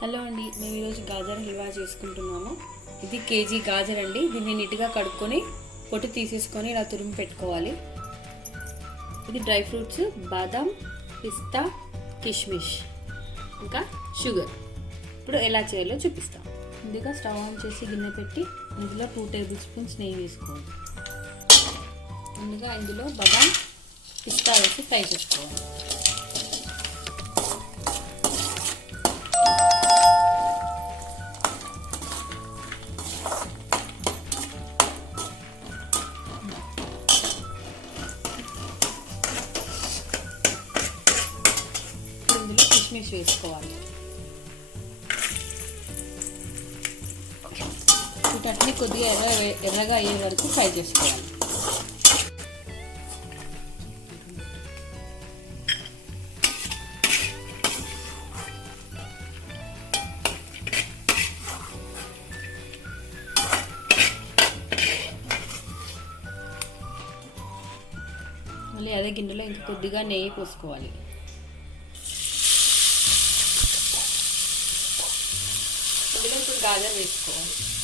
Hello అండి మేము ఈరోజు గాజర్ హల్వా చేసుకుంటున్నాము. ఇది కేజీ గాజర్ అండి. దీన్ని నీట్గా కడుక్కొని పొట్టు తీసేసుకొని ఇలా తురిమి పెట్టుకోవాలి. ఇది డ్రై ఫ్రూట్స్ బాదాం పిస్తా కిష్మిష్ ఇంకా షుగర్. ఇప్పుడు ఎలా చేయాలో చూపిస్తాం. ముందుగా స్టవ్ ఆన్ చేసి గిన్నె పెట్టి ఇందులో టూ టేబుల్ స్పూన్స్ నెయ్యి వేసుకోవాలి. ముందుగా ఇందులో బాదాం పిస్తా వేసి ఫ్రై చేసుకోవాలి. కిస్మిస్ వేసుకోవాలి. వీటన్ని కొద్దిగా ఎర్ర ఎర్రగా అయ్యే వరకు ఫ్రై చేసుకోవాలి. మళ్ళీ అదే గిన్నెలో ఇంకా కొద్దిగా నెయ్యి పోసుకోవాలి. ఇందులో ఇప్పుడు గాజర్ వేసుకోవాలి.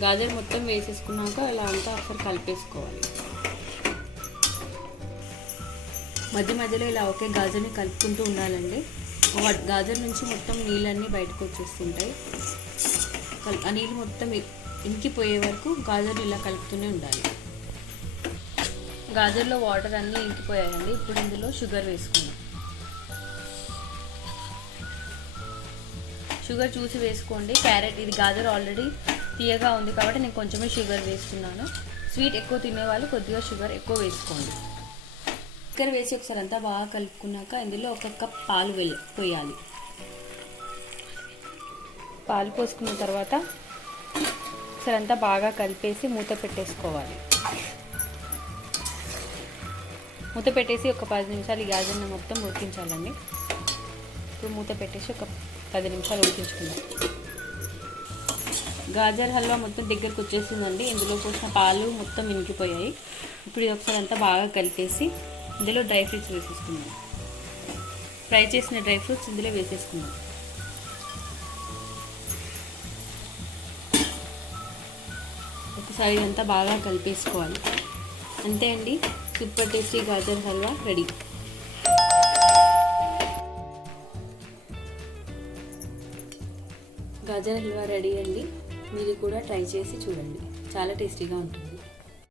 గాజర్ మొత్తం వేసేసుకున్నాక ఇలా అంతా ఒకసారి కలిపేసుకోవాలి. మధ్య మధ్యలో ఇలా ఒకే గాజర్ని కలుపుకుంటూ ఉండాలండి. వా- గాజర్ నుంచి మొత్తం నీళ్ళన్నీ బయటకు వచ్చేస్తుంటాయి. ఆ నీళ్ళు మొత్తం ఇంకిపోయే వరకు గాజర్ని ఇలా కలుపుతూనే ఉండాలి. గాజర్లో వాటర్ అన్నీ ఇంకిపోయాయండి. ఇప్పుడు ఇందులో షుగర్ వేసుకుందాం. షుగర్ చూసి వేసుకోండి. క్యారెట్ ఇది గాజర్ ఆల్రెడీ తీయగా ఉంది కాబట్టి నేను కొంచెమే షుగర్ వేస్తున్నాను. స్వీట్ ఎక్కువ తినేవాళ్ళు కొద్దిగా షుగర్ ఎక్కువ వేసుకోండి. చక్కెర వేసి ఒకసారి అంతా బాగా కలుపుకున్నాక ఇందులో ఒక కప్ పాలు వెళ్ళి పోయాలి. పాలు పోసుకున్న తర్వాత ఒకసారి అంతా బాగా కలిపేసి మూత పెట్టేసుకోవాలి. మూత పెట్టేసి ఒక పది నిమిషాలు ఈ మొత్తం ఉడికించాలండి. ఇప్పుడు మూత పెట్టేసి ఒక పది నిమిషాలు ఉడికించుకుందాం. గాజర్ హల్వా మొత్తం దగ్గరకు వచ్చేసిందండి. ఇందులో పోసిన పాలు మొత్తం ఇనికిపోయాయి ఇప్పుడు ఇది ఒకసారి అంతా బాగా కలిపేసి ఇందులో డ్రై ఫ్రూట్స్ వేసేసుకుందాం. ఫ్రై చేసిన డ్రై ఫ్రూట్స్ ఇందులో వేసేసుకుందాం. ఒకసారి ఇదంతా బాగా కలిపేసుకోవాలి. అంతే అండి. Super tasty gajar halwa ready. Gajar halwa ready అండి. మీరు కూడా ట్రై చేసి చూడండి. చాలా టేస్టీగా ఉంటుంది.